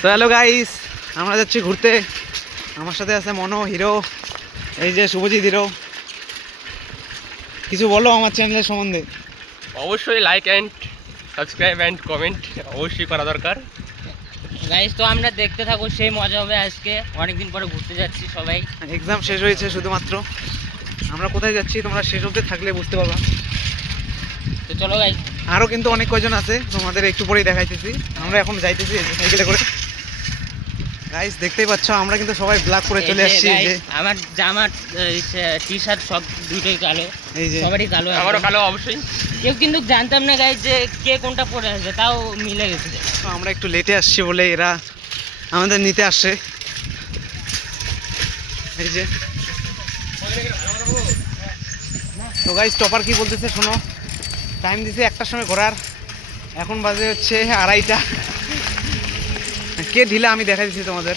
তো hello guys, আমরা যাচ্ছি ঘুরতে। আমার সাথে আছে মনো, হিরো, এই যে শুভজিৎ হিরো। কিছু বলো আমার চ্যানেলের সম্বন্ধে। অবশ্যই like and subscribe and comment অবশ্যই করা দরকার। গাইস তো আমরা দেখতে থাকো, সেই মজা হবে। আজকে অনেকদিন পরে ঘুরতে যাচ্ছি সবাই। এক্সাম শেষ হয়েছে শুধুমাত্র। আমরা কোথায় যাচ্ছি তোমরা শেষ অবধি থাকলে বুঝতে পারবা। তো চলো গাইস। আরও কিন্তু অনেক কয়জন আছে, তোমাদের একটু পরেই দেখাইতেছি। আমরা এখন যাইতেছি সাইকেলে করে। গাইস দেখতেই পাচ্ছ আমরা কিন্তু সবাই ব্ল্যাক করে চলে আসছি। এই যে আমার জামা টি শার্ট সব দুটোই কালো, এই যে সবারই কালো। আমারও কালো অবশ্যই। কেউ কিন্তু জানতাম না গাইস যে কে কোনটা পরে আসবে, তাও মিলে গেছে। তো আমরা একটু লেটে আসছি বলে এরা আমাদের নিতে আসছে। এই যে তো গাইস টপার কি বলতেছে শোনো। টাইম দিছে 1টার সময় ঘোরার, এখন বাজে হচ্ছে 2:30। কে ঢিলা আমি দেখাই দিচ্ছি তোমাদের।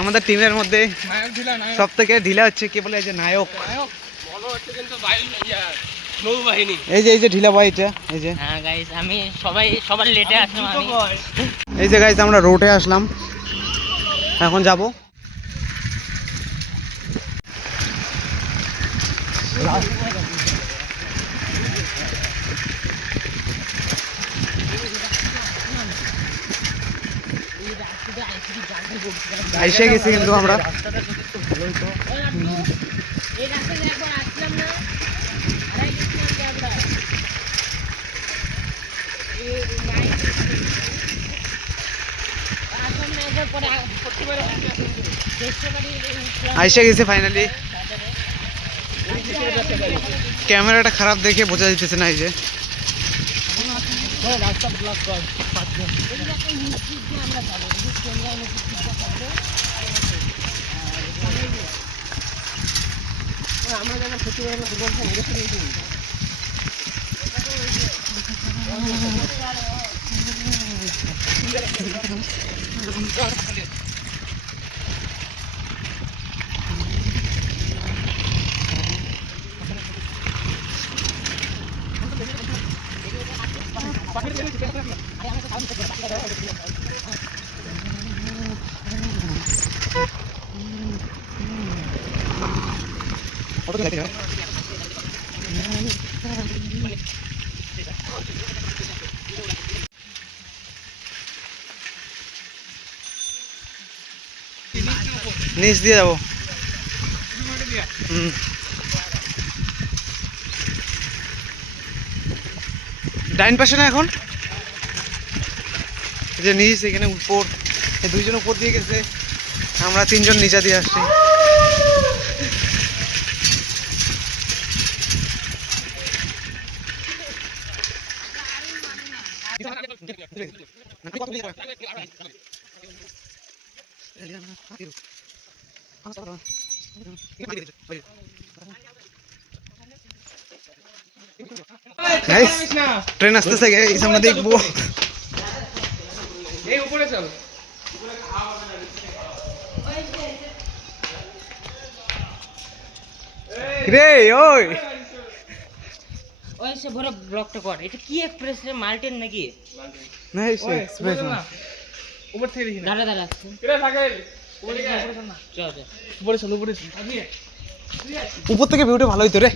আমাদের টিমের মধ্যে সব থেকে ঢিলা হচ্ছে কে বলে, এই যে নায়ক। এই যে ঢিলা ভাই এটা। এই যে হ্যাঁ গাইস, আমি সবার লেটে আসলাম আমি। এই যে গাইস আমরা রোডে আসলাম, এখন যাব। আইসে গেছি কিন্তু আমরা। আইসে গেছে ফাইনালি। ক্যামেরাটা খারাপ দেখে বোঝা যাইতেছে না। এই যে নিচ দিয়ে যাবো। ডাইন পাশে না এখন, যে নিচ এখানে উপর, এই দুইজন উপর দিয়ে গেছে, আমরা 3জন নিচা দিয়ে আসছি। ট্রেন আসতেছে, আমরা দেখবো। রে ওই ওই সে বড় ব্লকটা কর। এটা কি এক্সপ্রেস রে, মাল্টেন নাকি? না এসে এক্সপ্রেস না, উপর থেকে দেখি না। দাঁড়া দাঁড়া এরা থাকে চল চল উপরে চল উপরে। উপর থেকে ভিউটা ভালো হইতো রে।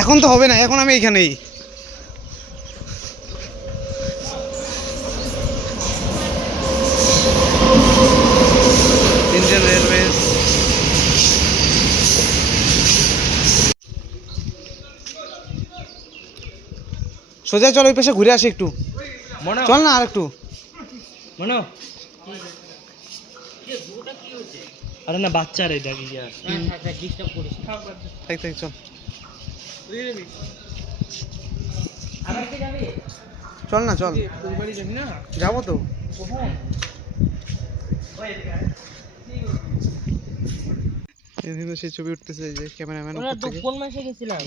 এখন তো হবে না, এখন আমি এইখানেই। Indian railways. সোজা চল, ওই পাশে ঘুরে আসি একটু। চল না আর একটু। মনো আরে না বাচ্চা রে দেখি যা ডিস্টার্ব করিস না। থাক থাক চল। আবার কি যাবি? চল না চল, বাড়ি যাবি না যাবো তো। এদিকে সেই ছবি উঠতেছে, এই যে ক্যামেরাম্যান উপর থেকে। কোন মাসে গেছিলাম?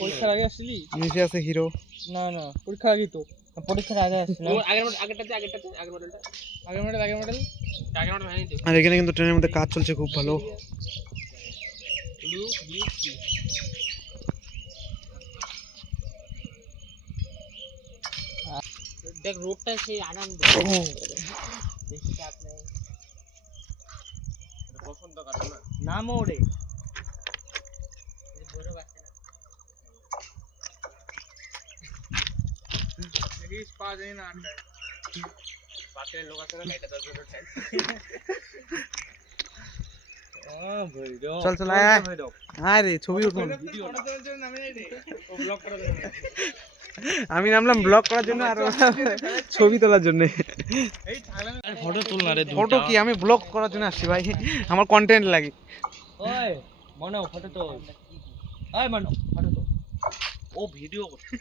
পরীক্ষার আগে আসলি? নিচে আছে হিরো। না না পরীক্ষার আগে তো। পরীক্ষার আগে আসছিলাম। আগের মডেল আর এখানে কিন্তু ট্রেনের মধ্যে কাজ চলছে খুব ভালো। দেখ রোডটা সেই আরাম দেয়, বেশি চাপ নেই। বসন্ত কাটে না না মোড়ে ভৈরব আছে না, দেখিস পাওয়া যায় না আড্ডায়। পাশের লোক আছে না গাড়িটা তার জন্য টাইম চল চল আয় আয়। আরে ছবি উঠুন। আমি নামলাম ব্লগ করার জন্য আর ওরা ছবি তোলার জন্য। ফটো তুল না রে ফটো কি, আমি ব্লগ করার জন্য আসছি ভাই, আমার কন্টেন্ট লাগে। ওই মনো ফটো তো ওই মনো ফটো তো ও ভিডিও করছে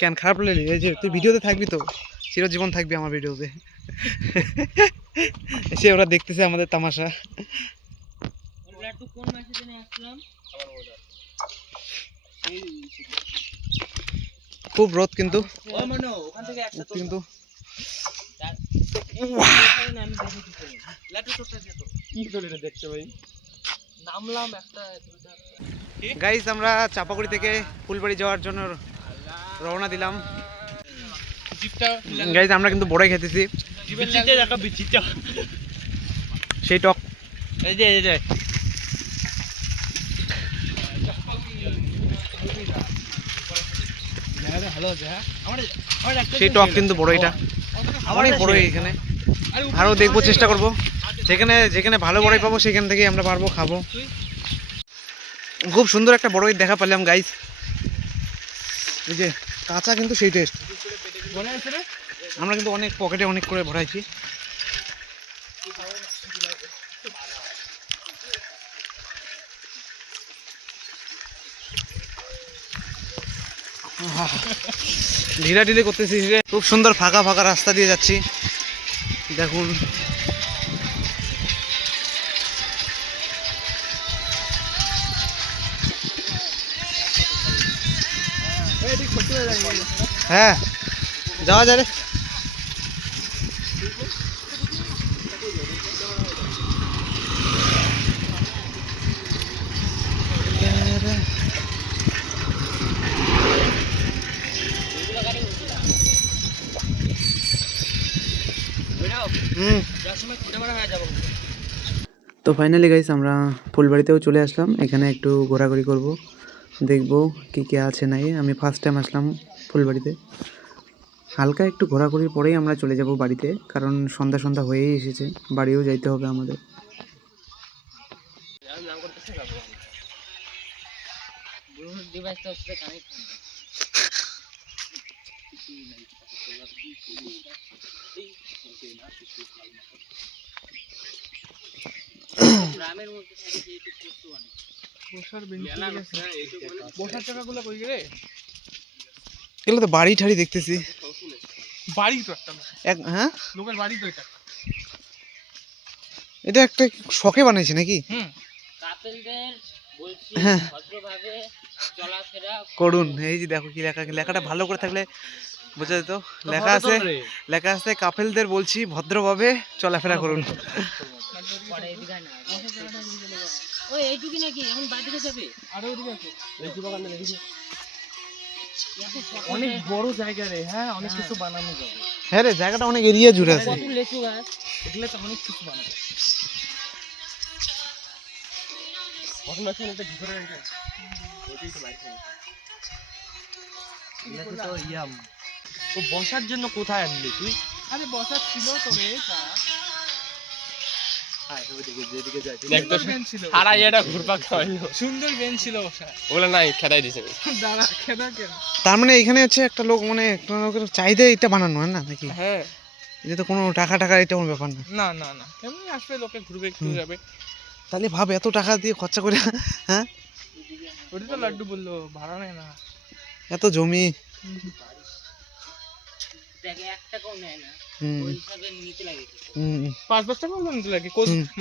কেন খারাপ লাগলি? এই যে তুই ভিডিওতে থাকবি তো, চিরজীবন থাকবি আমার ভিডিওতে। সে ওরা দেখতেছে আমাদের তামাশা। লাড্ডু কোন মাসে জেনে আসলাম? আমার মনে হয় খুব রোদ কিন্তু, ওই মনো ওখান থেকে একটা তো কিন্তু আমি দেখেছি তো। লাটু তোটা দিয়ে তো কি করে রে দেখতে ভাই নামলাম একটা দুইটা গাইস আমরা চাপাগুড়ি থেকে ফুলবাড়ি যাওয়ার জন্য রওনা দিলাম। জিপটা গাইস আমরা কিন্তু বড়াই খেতেছি, বিচিতে দেখা বিচিটা সেই টক। এই যে হ্যালো যা আমার সেই টক কিন্তু বড়ইটা অনেক বড়ই এখানে। আরও দেখবো, চেষ্টা করব, যেখানে যেখানে ভালো বড়ই পাবো সেখান থেকেই আমরা পারবো খাবো। খুব সুন্দর একটা বড়ই দেখা পেলাম গাইস, এই যে কাঁচা কিন্তু সেই টেস্ট। আমরা কিন্তু অনেক পকেটে অনেক করে ভরাইছি। ঢিলাঢিলি করতেছি, খুব সুন্দর ফাঁকা ফাঁকা রাস্তা দিয়ে যাচ্ছি দেখুন। হ্যাঁ যাওয়া যায় রে। তো ফাইনালি গাইস আমরা ফুলবাড়িতেও চলে আসলাম। এখানে একটু ঘোরাঘুরি করব, দেখব কি কি আছে নাই। আমি ফার্স্ট টাইম আসলাম ফুলবাড়িতে। হালকা একটু ঘোরাঘুরির পরেই আমরা চলে যাব বাড়িতে, কারণ সন্ধ্যা সন্ধ্যা হয়েই এসেছে, বাড়িও যাইতে হবে আমাদের। ব্লুটুথ ডিভাইসটা হচ্ছে কানেক্ট গ্রামের মধ্যে থাকে যে একটু কষ্ট অনেক বসার টাকাগুলো কই গেলে এগুলো তো বাড়ি ঠাড়ি দেখতেছি। বাড়ি তো একটা হ্যাঁ লোকের বাড়ি তো এটা এটা একটা শখে বানাইছে নাকি? কাপেলদের বলছি হ্যাঁ। ভদ্রভাবে চলাফেরা করুন। এই যে দেখো কি লেখা, লেখাটা ভালো করে থাকলে বোঝা যেত। লেখা আছে, লেখা আছে কাপেলদের বলছি ভদ্রভাবে চলাফেরা করুন। পরে এদিকে না ওই এইটুকি নাকি এখন বাড়িতে যাবে আরো ওদিকে আছে দেখি বাগানে দেখি অনেক অনেক বড় জায়গা রে। হ্যাঁ অনেক কিছু বানানো যাবে। হ্যাঁ রে, জায়গাটা অনেক এরিয়া জুড়ে আছে। কত লেচু গাছ এগুলো তো অনেক কিছু বানাবে। ঘটনা শুনে একটা ভিতরে আছে ওইটাই তো বাইরে এগুলো তো ইয়াম ও বসার জন্য কোথায় আনলি তুই? আরে বসার ছিল তো রে তা সারা এটা ঘুরপাক খাওয়াইলো। সুন্দর বেঞ্চ ছিল বসা, ওগুলো নাই খেদাই দিছে। দাঁড়া খেদা কেন? তার মানে এখানে হচ্ছে একটা লোক, মানে একটা লোকের চাহিদা এটা বানানো হয় না নাকি? হ্যাঁ এটা তো কোনো টাকা টাকা এটা কোনো ব্যাপার না। না না না এমনি আসবে লোকে ঘুরবে একটু যাবে। তাহলে ভাব এত টাকা দিয়ে খরচা করে, হ্যাঁ ওটা তো লাড্ডু বললো ভাড়া নেয় না। এত জমি। দেখে 1 টাকাও নেয় না হুম ওই হিসাবে নিতে লাগে 5-10 টাকা মতো নিতে লাগে।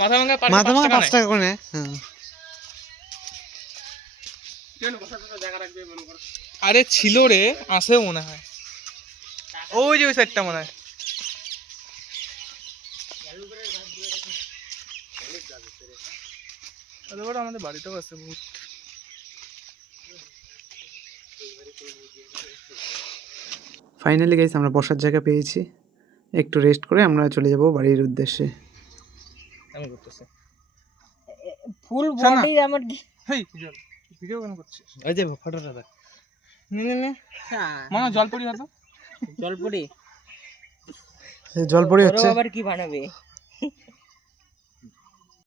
মাথা ভাঙা মাথা মাথা 5 টাকা করে নেয়। হ্যাঁ আরে ছিল রে, আসেও মনে হয় ওই যে ওই সাইডটা মনে হয়। আমাদের বাড়িতেও আছে বহুত। ফাইনালি গাইস আমরা বসার জায়গা পেয়েছি, একটু রেস্ট করে আমরা চলে যাব বাড়ির উদ্দেশ্যে। আমি করতেছি ফুল বডি আমার হেই ভিডিও কেন করছিস? ওই যে ফটোটা দেখ। নে মনে জল পড়ি হতো। জলপুরি জল পড়ে ওর হচ্ছে। আবার কি বানাবে?